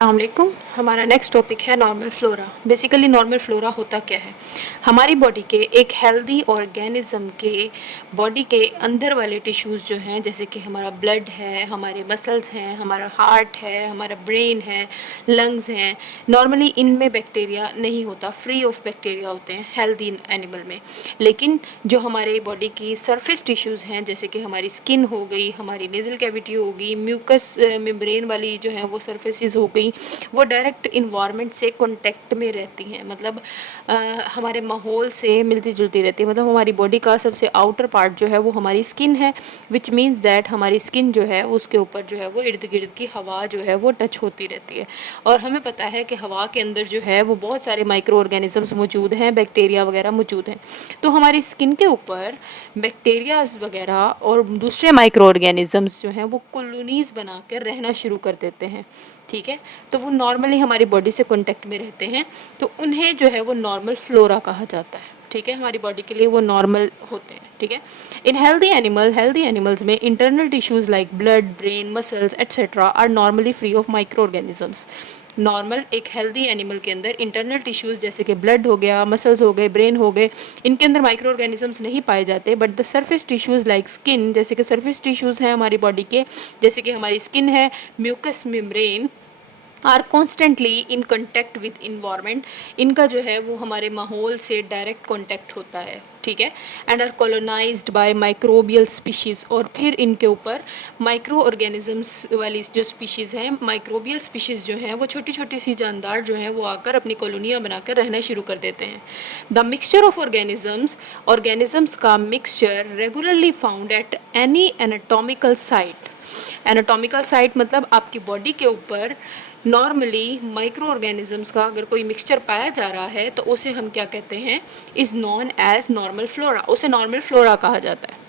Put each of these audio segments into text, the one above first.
अस्सलामुअलैकुम। हमारा next topic है normal flora. Basically normal flora होता क्या है? हमारी बॉडी के एक हेल्दी ऑर्गेनिज्म के बॉडी के अंदर वाले टिश्यूज़ जो हैं, जैसे कि हमारा ब्लड है, हमारे मसल्स हैं, हमारा हार्ट है, हमारा ब्रेन है, लंग्स हैं, नॉर्मली इनमें बैक्टीरिया नहीं होता, फ्री ऑफ बैक्टीरिया होते हैं हेल्दी एनिमल में। लेकिन जो हमारे बॉडी की सरफेस टिश्यूज़ हैं, जैसे कि हमारी स्किन हो गई, हमारी नेज़ल कैविटी हो गई, म्यूकस मेम्ब्रेन वाली जो है वो सरफेसेस हो गई, वो डायरेक्ट इन्वायरमेंट से कांटेक्ट में रहती हैं। मतलब हमारे माहौल से मिलती जुलती रहती है। मतलब हमारी बॉडी का सबसे आउटर पार्ट जो है वो हमारी स्किन है, विच मीन्स दैट हमारी स्किन जो है उसके ऊपर जो है वो इर्द गिर्द की हवा जो है वो टच होती रहती है। और हमें पता है कि हवा के अंदर जो है वो बहुत सारे माइक्रो ऑर्गेनिजम्स मौजूद हैं, बैक्टीरिया वगैरह मौजूद हैं। तो हमारी स्किन के ऊपर बैक्टीरियाज वगैरह और दूसरे माइक्रो ऑर्गेनिजम्स जो हैं वो कॉलोनीज बनाकर रहना शुरू कर देते हैं। ठीक है, तो वो नॉर्मली हमारी बॉडी से कांटेक्ट में रहते हैं, तो उन्हें जो है वो नॉर्मल फ्लोरा कहा जाता है। ठीक है, हमारी बॉडी के लिए वो नॉर्मल होते हैं। ठीक है, इन हेल्दी एनिमल्स में internal tissues like blood, brain, muscles etcetera are normally free of micro organisms. Normal एक हेल्दी एनिमल के अंदर इंटरनल टिश्यूज जैसे कि ब्लड हो गया, मसल्स हो गए, ब्रेन हो गए, इनके अंदर माइक्रो ऑर्गेनिजम्स नहीं पाए जाते। But the surface tissues like skin, जैसे कि सरफेस टिश्यूज हैं हमारी बॉडी के, जैसे कि हमारी स्किन है, mucous membrane are constantly in contact with environment. इनका जो है वो हमारे माहौल से डायरेक्ट कॉन्टेक्ट होता है। ठीक है, and are colonised by microbial species. और फिर इनके ऊपर माइक्रो ऑर्गेनिजम्स वाली जो स्पीशीज़ हैं, माइक्रोबियल स्पीशीज़ जो हैं वो छोटी छोटी सी जानदार जो हैं वो आकर अपनी कॉलोनियाँ बनाकर रहना शुरू कर देते हैं। द मिक्सचर ऑफ ऑर्गेनिजम्स का mixture regularly found at any anatomical site. Anatomical site मतलब आपकी बॉडी के ऊपर नॉर्मली माइक्रो ऑर्गेनिजम्स का अगर कोई मिक्सचर पाया जा रहा है तो उसे हम क्या कहते हैं, is known as normal flora. उसे नॉर्मल फ्लोरा कहा जाता है।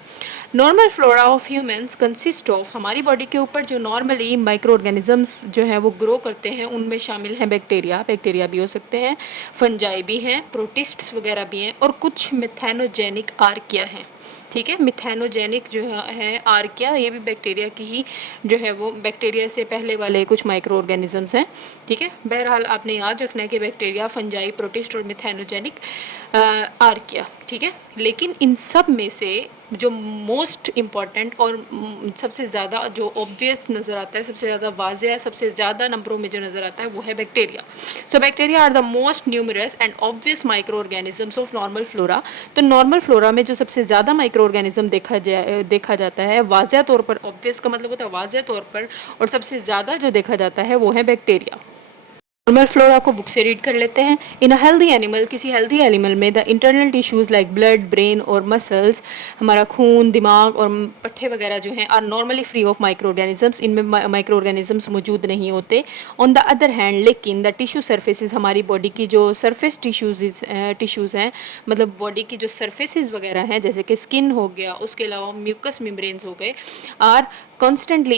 Normal flora of humans consist of, हमारी बॉडी के ऊपर जो नॉर्मली माइक्रो ऑर्गेनिजम्स जो हैं वो ग्रो करते हैं, उनमें शामिल हैं बैक्टीरिया भी हो सकते हैं, फंजाई भी हैं, प्रोटिस्ट्स वगैरह भी हैं, और कुछ मिथेनोजेनिक आर्किया हैं। ठीक है, मिथेनोजेनिक जो है आर्किया, ये भी बैक्टीरिया की ही जो है वो बैक्टीरिया से पहले वाले कुछ माइक्रो ऑर्गेनिजम्स हैं। ठीक है, बहरहाल आपने याद रखना है कि बैक्टीरिया, फंजाई, प्रोटिस्ट और मिथेनोजेनिक आर्किया। ठीक है, लेकिन इन सब में से जो मोस्ट इम्पॉर्टेंट और सबसे ज़्यादा जो ऑब्वियस नज़र आता है, सबसे ज़्यादा वाज़ेह, सबसे ज़्यादा नंबरों में जो नज़र आता है वो है bacteria. So bacteria are the most numerous and obvious micro organisms of normal flora. तो नॉर्मल फ्लोरा में जो सबसे ज़्यादा माइक्रो ऑर्गेनिज्म देखा जाता है, वाज़ेह तौर पर, ऑब्वियस का मतलब होता है वाज़ेह तौर पर, और सबसे ज़्यादा जो देखा जाता है वो है बैक्टीरिया। नॉर्मल फ्लोरा को बुक से रीड कर लेते हैं। इन अ हेल्दी एनिमल, किसी हेल्दी एनिमल में the internal tissues like blood, brain और मसल्स, हमारा खून, दिमाग और पट्टे वगैरह जो हैं, are normally free of micro organisms. इनमें माइक्रो ऑर्गेनिजम्स मौजूद नहीं होते। ऑन द अदर हैंड लेकिन द टिश्यू सर्फेसिस, हमारी बॉडी की जो सरफेस टिश्यूज़ हैं, मतलब बॉडी की जो सरफेसिस वगैरह हैं, जैसे कि स्किन हो गया, उसके अलावा म्यूकस मेम्ब्रेन्स हो गए, are constantly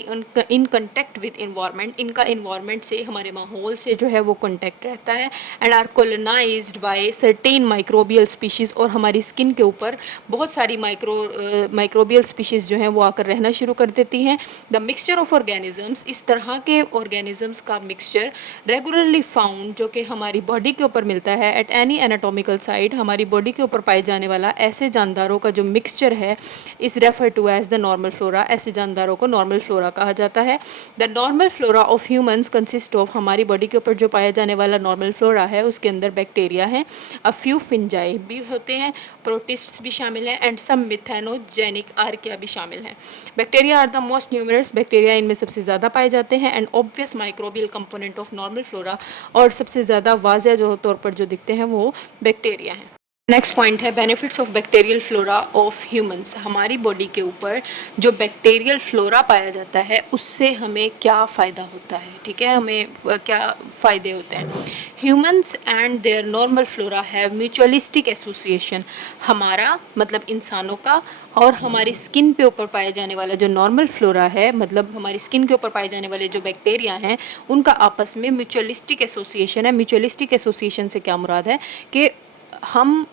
in contact with environment. इनका इन्वायरमेंट से, हमारे माहौल से जो है वो कंटेक्ट रहता है, and are colonised by certain microbial species. और हमारी स्किन के ऊपर बहुत सारी माइक्रोबियल स्पीशीज़ जो हैं वो आकर रहना शुरू कर देती हैं। द मिक्सचर ऑफ ऑर्गेनिजम्स, इस तरह के ऑर्गेनिजम्स का मिक्सचर रेगुलरली फाउंड, जो कि हमारी बॉडी के ऊपर मिलता है, एट एनी एनाटॉमिकल साइट, हमारी बॉडी के ऊपर पाए जाने वाला ऐसे जानदारों का जो मिक्सचर है, is refer to as the normal flora. ऐसे जानदारों को नॉर्मल फ्लोरा कहा जाता है। The normal flora of humans consist of, हमारी बॉडी के ऊपर जो पाया जाने वाला नॉर्मल फ्लोरा है उसके अंदर बैक्टीरिया है, अ फ्यू फिंजाई भी होते हैं, प्रोटिस्ट्स भी शामिल हैं, एंड सम मिथेनोजेनिक आर्किया भी शामिल हैं। Bacteria are the most numerous, bacteria इनमें सबसे ज़्यादा पाए जाते हैं, and obvious microbial component of normal flora, और सबसे ज़्यादा वाज़ेह जो तौर पर जो दिखते हैं वो बैक्टीरिया हैं। नेक्स्ट पॉइंट है benefits of bacterial flora of humans. हमारी बॉडी के ऊपर जो बैक्टीरियल फ्लोरा पाया जाता है उससे हमें क्या फ़ायदा होता है। ठीक है, हमें क्या फ़ायदे होते हैं। Humans and their normal flora have mutualistic association. हमारा मतलब इंसानों का और हमारी स्किन पे ऊपर पाए जाने वाला जो नॉर्मल फ्लोरा है, मतलब हमारी स्किन के ऊपर पाए जाने वाले जो बैक्टीरिया हैं, उनका आपस में म्यूचुअलिस्टिक एसोसिएशन है। म्यूचुअलिस्टिक एसोसिएशन से क्या मुराद है कि हम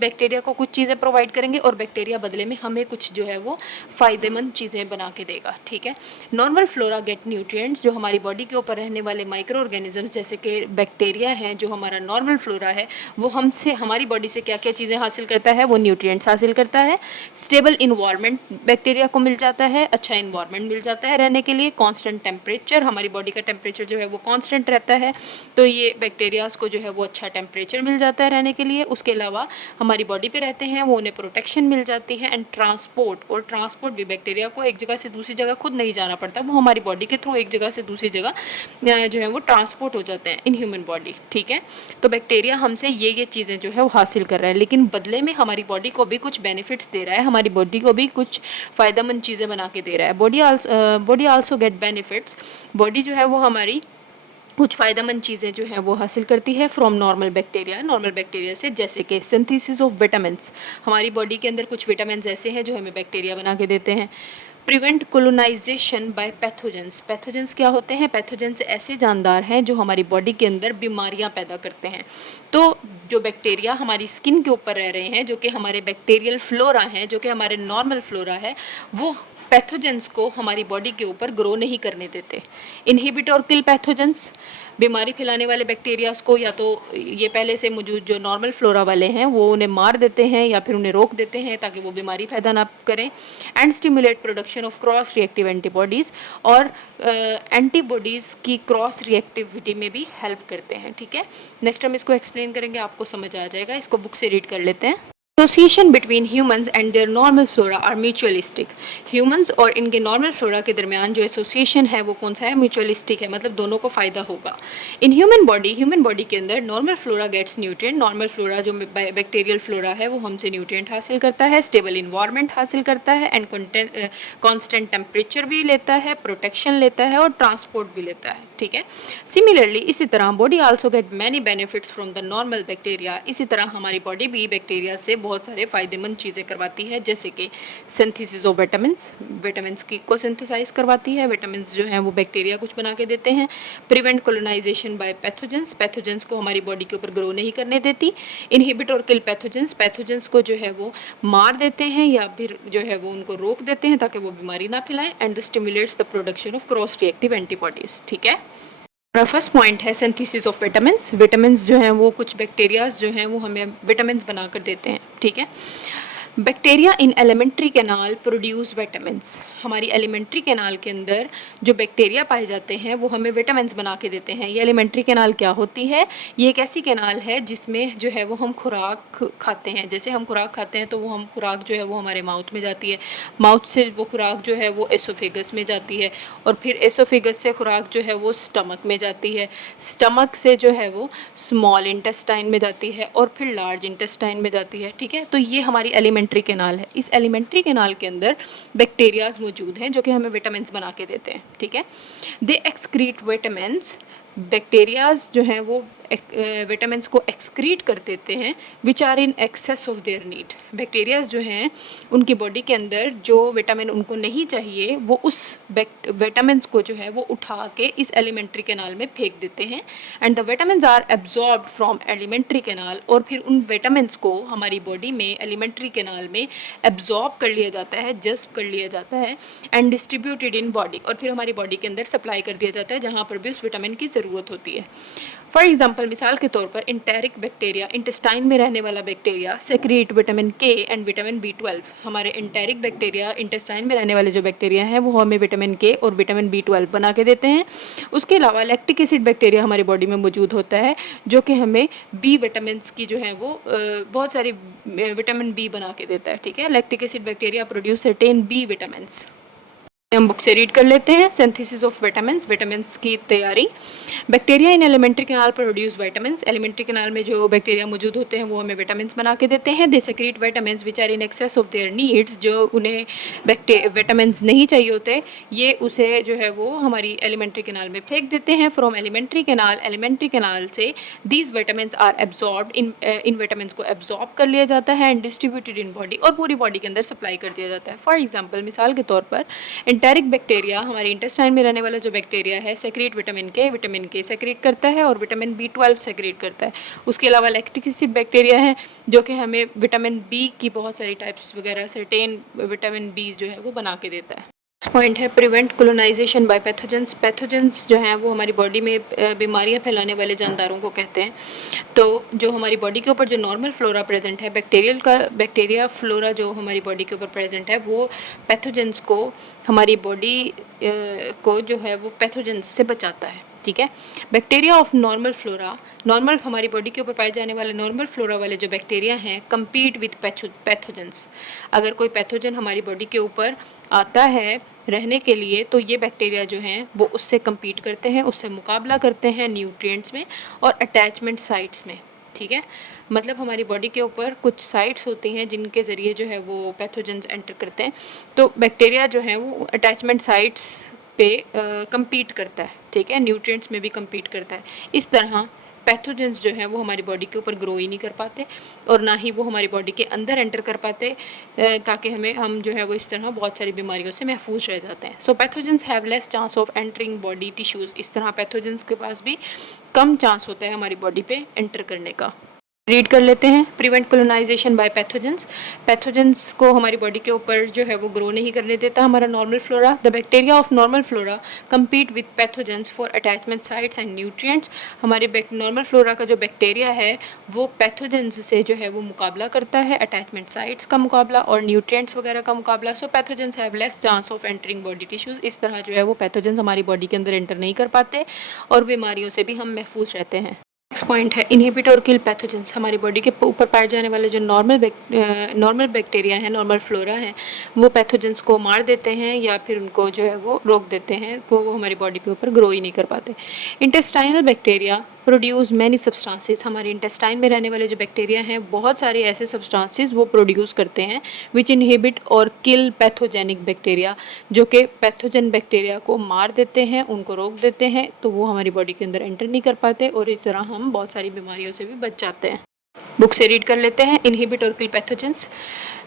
बैक्टीरिया को कुछ चीज़ें प्रोवाइड करेंगे और बैक्टीरिया बदले में हमें कुछ जो है वो फ़ायदेमंद चीज़ें बना के देगा, ठीक है। नॉर्मल फ्लोरा गेट न्यूट्रिएंट्स, जो हमारी बॉडी के ऊपर रहने वाले माइक्रो ऑर्गेनिजम्स जैसे कि बैक्टीरिया हैं, जो हमारा नॉर्मल फ्लोरा है वो हमसे, हमारी बॉडी से क्या क्या चीज़ें हासिल करता है, वो न्यूट्रिएंट्स हासिल करता है। स्टेबल इन्वायरमेंट बैक्टीरिया को मिल जाता है, अच्छा इन्वायरमेंट मिल जाता है रहने के लिए। कॉन्स्टेंट टेम्परेचर, हमारी बॉडी का टेम्परेचर जो है वो कॉन्स्टेंट रहता है, तो ये बैक्टीरियाज को जो है वो अच्छा टेम्परेचर मिल जाता है रहने के लिए। उसके अलावा हमारी बॉडी पे रहते हैं वो, उन्हें प्रोटेक्शन मिल जाती है। एंड ट्रांसपोर्ट, और ट्रांसपोर्ट भी, बैक्टीरिया को एक जगह से दूसरी जगह खुद नहीं जाना पड़ता, वो हमारी बॉडी के थ्रू एक जगह से दूसरी जगह जो है वो ट्रांसपोर्ट हो जाते हैं इन ह्यूमन बॉडी, ठीक है। तो बैक्टीरिया हमसे ये चीज़ें जो है वो हासिल कर रहा है, लेकिन बदले में हमारी बॉडी को भी कुछ बेनिफिट्स दे रहा है, हमारी बॉडी को भी कुछ फ़ायदेमंद चीज़ें बना के दे रहा है। Body also get benefits, body जो है वो हमारी कुछ फ़ायदेमंद चीज़ें जो है वो हासिल करती है फ्रॉम नॉर्मल बैक्टीरिया से, जैसे कि सिंथेसिस ऑफ विटामिन्स, हमारी बॉडी के अंदर कुछ विटामिन्स ऐसे हैं जो हमें बैक्टीरिया बना के देते हैं। प्रिवेंट कोलोनाइजेशन बाय पैथोजेंस क्या होते हैं? पैथोजेंस ऐसे जानदार हैं जो हमारी बॉडी के अंदर बीमारियां पैदा करते हैं। तो जो बैक्टीरिया हमारी स्किन के ऊपर रह रहे हैं, जो कि हमारे बैक्टीरियल फ्लोरा हैं, जो कि हमारे नॉर्मल फ्लोरा है, वो पैथोजेंस को हमारी बॉडी के ऊपर ग्रो नहीं करने देते। इनहिबिट और किल पैथोजेंस, बीमारी फैलाने वाले बैक्टीरियाज को या तो ये पहले से मौजूद जो नॉर्मल फ्लोरा वाले हैं वो उन्हें मार देते हैं या फिर उन्हें रोक देते हैं ताकि वो बीमारी पैदा ना करें। And stimulate production of cross reactive antibodies, और एंटीबॉडीज़ की क्रॉस रिएक्टिविटी में भी हेल्प करते हैं, ठीक है। नेक्स्ट हम इसको एक्सप्लेन करेंगे, आपको समझ आ जाएगा, इसको बुक से रीड कर लेते हैं। Association between humans and their normal flora are mutualistic, humans और इनके नॉर्मल फ्लोरा के दरमियान जो एसोसिएशन है वो कौन सा है? म्यूचुअलिस्टिक है, मतलब दोनों को फ़ायदा होगा। इन ह्यूमन बॉडी के अंदर normal flora gets nutrient, normal flora जो बैक्टीरियल फ्लोरा है वो हमसे न्यूट्रिएंट हासिल करता है, स्टेबल इन्वायरमेंट हासिल करता है, एंड कॉन्स्टेंट टेम्परेचर भी लेता है, प्रोटेक्शन लेता है और ट्रांसपोर्ट भी लेता है, ठीक है। सिमिलरली इसी तरह body also get many benefits from the normal bacteria, इसी तरह हमारी बॉडी भी बैक्टीरिया से बहुत सारे फ़ायदेमंद चीज़ें करवाती है, जैसे कि सिंथेसिस ऑफ विटामिन्स को सिंथेसाइज करवाती है, विटामिन्स जो हैं वो बैक्टीरिया कुछ बना के देते हैं। प्रिवेंट कोलोनाइजेशन बाय पैथोजेंस को हमारी बॉडी के ऊपर ग्रो नहीं करने देती। इनहिबिट और किल पैथोजेंस को जो है वो मार देते हैं या फिर जो है वो उनको रोक देते हैं ताकि वो बीमारी ना फैलाएं। And stimulates the production of cross reactive antibodies, ठीक है। हमारा फर्स्ट पॉइंट है सिंथेसिस ऑफ विटामिन्स जो हैं वो कुछ बैक्टीरियाज जो हैं वो हमें विटामिन्स बना कर देते हैं, ठीक है। Bacteria in alimentary canal produce vitamins, हमारी एलिमेंट्री कैनाल के अंदर जो बैक्टीरिया पाए जाते हैं वो हमें विटामिन्स बना के देते हैं। ये एलिमेंट्री कैनाल क्या होती है? ये एक ऐसी कैनाल है जिसमें जो है वो हम खुराक खाते हैं, जैसे हम खुराक खाते हैं तो वो हम खुराक जो है वो हमारे माउथ में जाती है, माउथ से वो खुराक जो है वो एसोफेगस में जाती है, और फिर एसोफेगस से खुराक जो है वो स्टमक में जाती है, स्टमक से जो है वो स्मॉल इंटेस्टाइन में जाती है और फिर लार्ज इंटेस्टाइन में जाती है, ठीक है। तो ये हमारी एलिमेंट्री कैनाल है। इस एलिमेंट्री कैनाल के अंदर बैक्टीरियाज मौजूद हैं जो कि हमें विटामिन्स बना के देते हैं, ठीक है। दे एक्सक्रीट विटामिन्स, बैक्टीरियाज जो हैं वो विटामिन्स को एक्सक्रीट कर देते हैं, which are in excess of their need. Bacterias जो हैं उनकी बॉडी के अंदर जो विटामिन उनको नहीं चाहिए वो उस विटामिन्स को जो है वो उठा के इस एलिमेंट्री कैनाल में फेंक देते हैं। And the vitamins are absorbed from alimentary canal, और फिर उन विटामिन्स को हमारी बॉडी में एलिमेंट्री कैनाल में एब्जॉर्ब कर लिया जाता है, जज्ब कर लिया जाता है, एंड डिस्ट्रीब्यूटेड इन बॉडी, और फिर हमारी बॉडी के अंदर सप्लाई कर दिया जाता है जहाँ पर भी उस विटामिन की ज़रूरत होती है। फॉर एग्जाम्पल, मिसाल के तौर पर इंटेरिक बैक्टीरिया, इंटेस्टाइन में रहने वाला बैक्टीरिया सेक्रेट विटामिन के एंड विटामिन B12। हमारे इंटेरिक बैक्टीरिया, इंटेस्टाइन में रहने वाले जो बैक्टीरिया हैं वो हमें विटामिन के और विटामिन B12 बना के देते हैं। उसके अलावा लैक्टिक एसिड बैक्टीरिया हमारी बॉडी में मौजूद होता है जो कि हमें बी विटामिन्स की जो है वो बहुत सारी विटामिन बी बना के देता है, ठीक है। Lactic acid bacteria produce certain B vitamins. हम बुक से रीड कर लेते हैं। सिंथेसिस ऑफ विटामिन्स की तैयारी। Bacteria in alimentary canal produce vitamins, alimentary canal में जो बैक्टीरिया मौजूद होते हैं वो हमें विटामिन्स बना के देते हैं। They secrete vitamins which are in excess of their needs, जो उन्हें विटामिन्स नहीं चाहिए होते ये उसे जो है वो हमारी एलिमेंट्री कैनाल में फेंक देते हैं। फ्रॉम एलिमेंट्री कैनाल से दीज विटामिन्स आर एब्जॉर्ब्ड, इन विटामिन्स को एब्जॉर्ब कर लिया जाता है एंड डिस्ट्रीब्यूटेड इन बॉडी, और पूरी बॉडी के अंदर सप्लाई कर दिया जाता है। फॉर एग्जाम्पल, मिसाल के तौर पर एंटेरिक बैक्टीरिया हमारे इंटेस्टाइन में रहने वाला जो बैक्टीरिया है सेक्रेट विटामिन के सेक्रेट करता है और विटामिन B12 सेक्रेट करता है। उसके अलावा लैक्टिक एसिड बैक्टीरिया है जो कि हमें विटामिन बी की बहुत सारी टाइप्स वगैरह सर्टेन विटामिन बी जो है वो बना के देता है। पॉइंट है prevent colonisation by pathogens. Pathogens जो हैं वो हमारी बॉडी में बीमारियां फैलाने वाले जानदारों को कहते हैं। तो जो हमारी बॉडी के ऊपर जो नॉर्मल फ्लोरा प्रेजेंट है, बैक्टीरिया फ्लोरा जो हमारी बॉडी के ऊपर प्रेजेंट है, वो पैथोजेंस को हमारी बॉडी को जो है वो पैथोजेंस से बचाता है। ठीक है। Bacteria of normal flora, normal हमारी बॉडी के ऊपर पाए जाने वाले नॉर्मल फ्लोरा वाले जो बैक्टीरिया हैं कम्पीट विद पैथोजेंस। अगर कोई पैथोजन हमारी बॉडी के ऊपर आता है रहने के लिए तो ये बैक्टीरिया जो हैं वो उससे कम्पीट करते हैं, उससे मुकाबला करते हैं न्यूट्रिएंट्स में और अटैचमेंट साइट्स में। ठीक है। मतलब हमारी बॉडी के ऊपर कुछ साइट्स होती हैं जिनके ज़रिए जो है वो पैथोजेंस एंटर करते हैं। तो बैक्टीरिया जो है वो अटैचमेंट साइट्स पे कम्पीट करता है। ठीक है। न्यूट्रिएंट्स में भी कम्पीट करता है। इस तरह पैथोजेंस जो हैं वो हमारी बॉडी के ऊपर ग्रो ही नहीं कर पाते और ना ही वो हमारी बॉडी के अंदर एंटर कर पाते, ताकि हम जो है वो इस तरह बहुत सारी बीमारियों से महफूज रह जाते हैं। So pathogens have less chance of entering body tissues. इस तरह पैथोजेंस के पास भी कम चांस होता है हमारी बॉडी पे एंटर करने का। रीड कर लेते हैं। Prevent colonisation by pathogens. Pathogens को हमारी बॉडी के ऊपर जो है वो ग्रो नहीं करने देता हमारा normal flora. The bacteria of normal flora compete with pathogens for attachment sites and nutrients. हमारे नॉर्मल फ्लोरा का जो बैक्टीरिया है वो पैथोजेंस से जो है वो मुकाबला करता है, अटैचमेंट साइट्स का मुकाबला और न्यूट्रिएंट्स वगैरह का मुकाबला। So pathogens have less chance of entering body tissues. इस तरह जो है वो पैथोजेंस हमारी बॉडी के अंदर एंटर नहीं कर पाते और बीमारियों से भी हम महफूज रहते हैं। नेक्स्ट पॉइंट है इनहिबिट और किल पैथोजेंस। हमारी बॉडी के ऊपर पाए जाने वाले जो नॉर्मल बैक्टीरिया हैं, नॉर्मल फ्लोरा हैं, वो पैथोजेंस को मार देते हैं या फिर उनको जो है वो रोक देते हैं, तो वो हमारी बॉडी के ऊपर ग्रो ही नहीं कर पाते। Intestinal bacteria produce many substances. हमारे इंटेस्टाइन में रहने वाले जो बैक्टीरिया हैं बहुत सारे ऐसे सब्सटेंसेस वो प्रोड्यूस करते हैं विच इनहिबिट और किल पैथोजेनिक बैक्टीरिया, जो कि पैथोजन बैक्टीरिया को मार देते हैं, उनको रोक देते हैं, तो वो हमारी बॉडी के अंदर एंटर नहीं कर पाते और इस तरह हम बहुत सारी बीमारियों से भी बच जाते हैं। बुक से रीड कर लेते हैं। इनहिबिट और किल पैथोजेंस।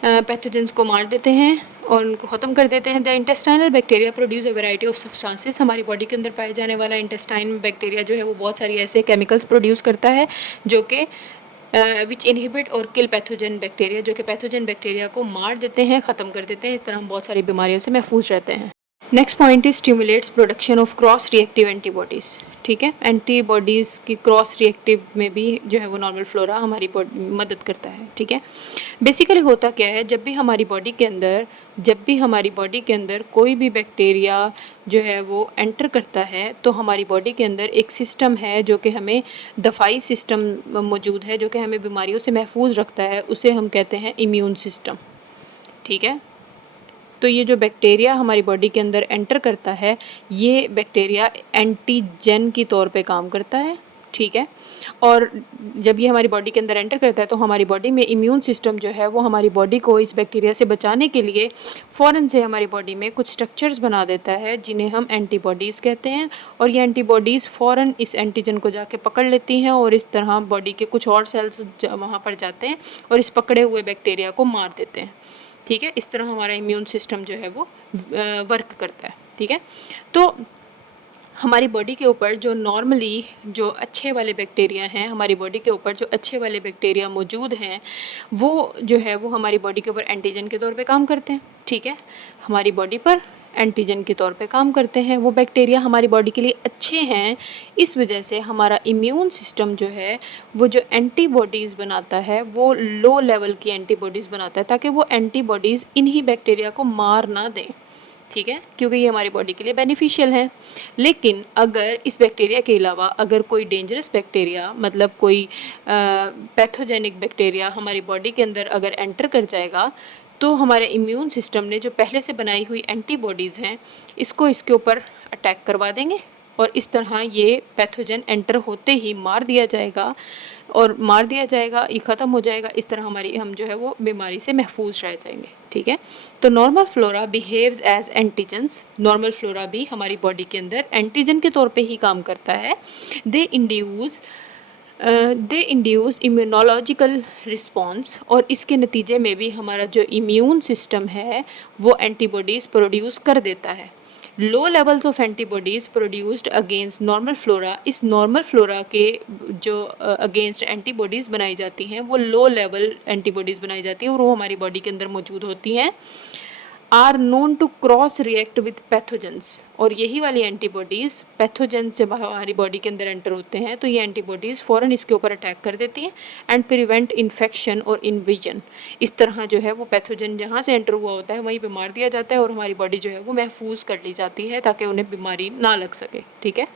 पैथोजेंस को मार देते हैं और उनको ख़त्म कर देते हैं। The intestinal bacteria produce a variety of substances. हमारी बॉडी के अंदर पाए जाने वाला इंटेस्टाइन बैक्टीरिया जो है वो बहुत सारी ऐसे केमिकल्स प्रोड्यूस करता है जो कि विच इनहिबिट और किल पैथोजन बैक्टीरिया, जो कि पैथोजन बैक्टीरिया को मार देते हैं, ख़त्म कर देते हैं। इस तरह हम बहुत सारी बीमारियों से महफूज रहते हैं। Next point is stimulates production of cross reactive antibodies. ठीक है। एंटीबॉडीज़ की क्रॉस रिएक्टिव में भी जो है वो नॉर्मल फ्लोरा हमारी मदद करता है। ठीक है। बेसिकली होता क्या है, जब भी हमारी बॉडी के अंदर कोई भी बैक्टीरिया जो है वो एंटर करता है तो हमारी बॉडी के अंदर एक सिस्टम है जो कि हमें दफाई सिस्टम मौजूद है, जो कि हमें बीमारियों से महफूज रखता है। उसे हम कहते हैं इम्यून सिस्टम। ठीक है। तो ये जो बैक्टीरिया हमारी बॉडी के अंदर एंटर करता है, ये बैक्टीरिया एंटीजन की तौर पे काम करता है। ठीक है। और जब ये हमारी बॉडी के अंदर एंटर करता है तो हमारी बॉडी में इम्यून सिस्टम जो है वो हमारी बॉडी को इस बैक्टीरिया से बचाने के लिए फ़ौरन से हमारी बॉडी में कुछ स्ट्रक्चर्स बना देता है जिन्हें हम एंटीबॉडीज़ कहते हैं। और ये एंटीबॉडीज़ फ़ौरन इस एंटीजन को जाके पकड़ लेती हैं और इस तरह बॉडी के कुछ और सेल्स वहाँ पर जाते हैं और इस पकड़े हुए बैक्टीरिया को मार देते हैं। ठीक है। इस तरह हमारा इम्यून सिस्टम जो है वो वर्क करता है। ठीक है। तो हमारी बॉडी के ऊपर जो नॉर्मली जो अच्छे वाले बैक्टीरिया हैं, हमारी बॉडी के ऊपर जो अच्छे वाले बैक्टीरिया मौजूद हैं, वो जो है वो हमारी बॉडी के ऊपर एंटीजन के तौर पे काम करते हैं। ठीक है। हमारी बॉडी पर एंटीजन के तौर पे काम करते हैं। वो बैक्टीरिया हमारी बॉडी के लिए अच्छे हैं। इस वजह से हमारा इम्यून सिस्टम जो है वो जो एंटीबॉडीज़ बनाता है वो लो लेवल की एंटीबॉडीज़ बनाता है, ताकि वो एंटीबॉडीज़ इन्हीं बैक्टीरिया को मार ना दें। ठीक है। क्योंकि ये हमारी बॉडी के लिए बेनिफिशियल है। लेकिन अगर इस बैक्टीरिया के अलावा अगर कोई डेंजरस बैक्टीरिया, मतलब कोई पैथोजेनिक बैक्टीरिया हमारी बॉडी के अंदर अगर एंटर कर जाएगा तो हमारे इम्यून सिस्टम ने जो पहले से बनाई हुई एंटीबॉडीज़ हैं इसको इसके ऊपर अटैक करवा देंगे और इस तरह ये पैथोजन एंटर होते ही मार दिया जाएगा ये ख़त्म हो जाएगा। इस तरह हम जो है वो बीमारी से महफूज रह जाएंगे। ठीक है। तो normal flora behaves as antigens. Normal flora भी हमारी बॉडी के अंदर एंटीजन के तौर पे ही काम करता है। दे इंड्यूस दे इंड्यूस इम्यूनोलॉजिकल रिस्पॉन्स, और इसके नतीजे में भी हमारा जो इम्यून सिस्टम है वो एंटीबॉडीज़ प्रोड्यूस कर देता है। Low levels of antibodies produced against normal flora, इस नॉर्मल फ्लोरा के जो अगेंस्ट एंटीबॉडीज़ बनाई जाती हैं वो लो लेवल एंटीबॉडीज़ बनाई जाती हैं और वो हमारी बॉडी के अंदर मौजूद होती हैं। Are known to cross react with pathogens, और यही वाली एंटीबॉडीज़ पैथोजन जब हमारी बॉडी के अंदर एंटर होते हैं तो ये एंटीबॉडीज़ फ़ौरन इसके ऊपर अटैक कर देती हैं एंड प्रिवेंट इन्फेक्शन और इन्विजन। इस तरह जो है वो पैथोजन जहाँ से एंटर हुआ होता है वहीं पे मार दिया जाता है और हमारी बॉडी जो है वो महफूज कर ली जाती है ताकि उन्हें बीमारी ना लग सके। ठीक है,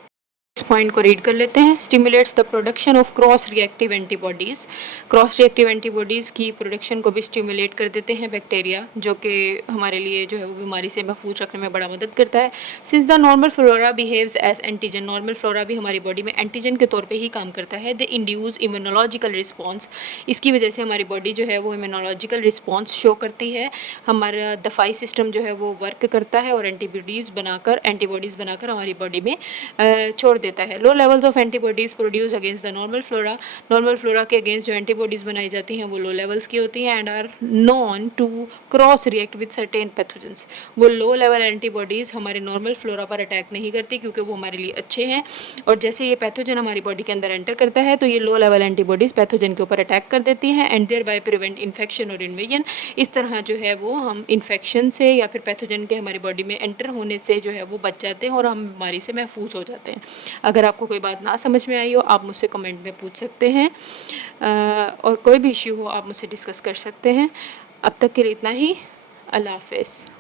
इस पॉइंट को रीड कर लेते हैं। Stimulates the production of cross reactive antibodies, cross reactive antibodies की प्रोडक्शन को भी स्टिमुलेट कर देते हैं बैक्टीरिया, जो कि हमारे लिए जो है वो बीमारी से महफूज रखने में बड़ा मदद करता है। Since the normal flora behaves as antigen, normal flora भी हमारी बॉडी में एंटीजन के तौर पर ही काम करता है। दे इंड्यूस इम्यूनोलॉजिकल रिस्पॉन्स, इसकी वजह से हमारी बॉडी जो है वो इम्यूनोलॉजिकल रिस्पॉन्स शो करती है, हमारा दफाई सिस्टम जो है वो वर्क करता है और एंटीबॉडीज़ बनाकर हमारी बॉडी में छोड़ देता है। Low levels of antibodies produce against the normal flora, normal flora के अगेंस्ट जो एंटीबॉडीज़ बनाई जाती हैं वो लो लेवल्स की होती हैं and are known to cross react with certain pathogens. वो लो लेवल एंटीबॉडीज़ हमारे नॉर्मल फ्लोरा पर अटैक नहीं करती क्योंकि वो हमारे लिए अच्छे हैं, और जैसे ये पैथोजन हमारी बॉडी के अंदर एंटर करता है तो ये लो लेवल एंटीबॉडीज़ पैथोजन के ऊपर अटैक कर देती हैं and thereby prevent infection और इन्वेजन। इस तरह जो है वो हम इन्फेक्शन से या फिर पैथोजन के हमारी बॉडी में एंटर होने से जो है वो बच जाते हैं और हम बीमारी से महफूज हो जाते हैं। अगर आपको कोई बात ना समझ में आई हो आप मुझसे कमेंट में पूछ सकते हैं, और कोई भी इश्यू हो आप मुझसे डिस्कस कर सकते हैं। अब तक के लिए इतना ही। अल्लाह हाफ़िज़।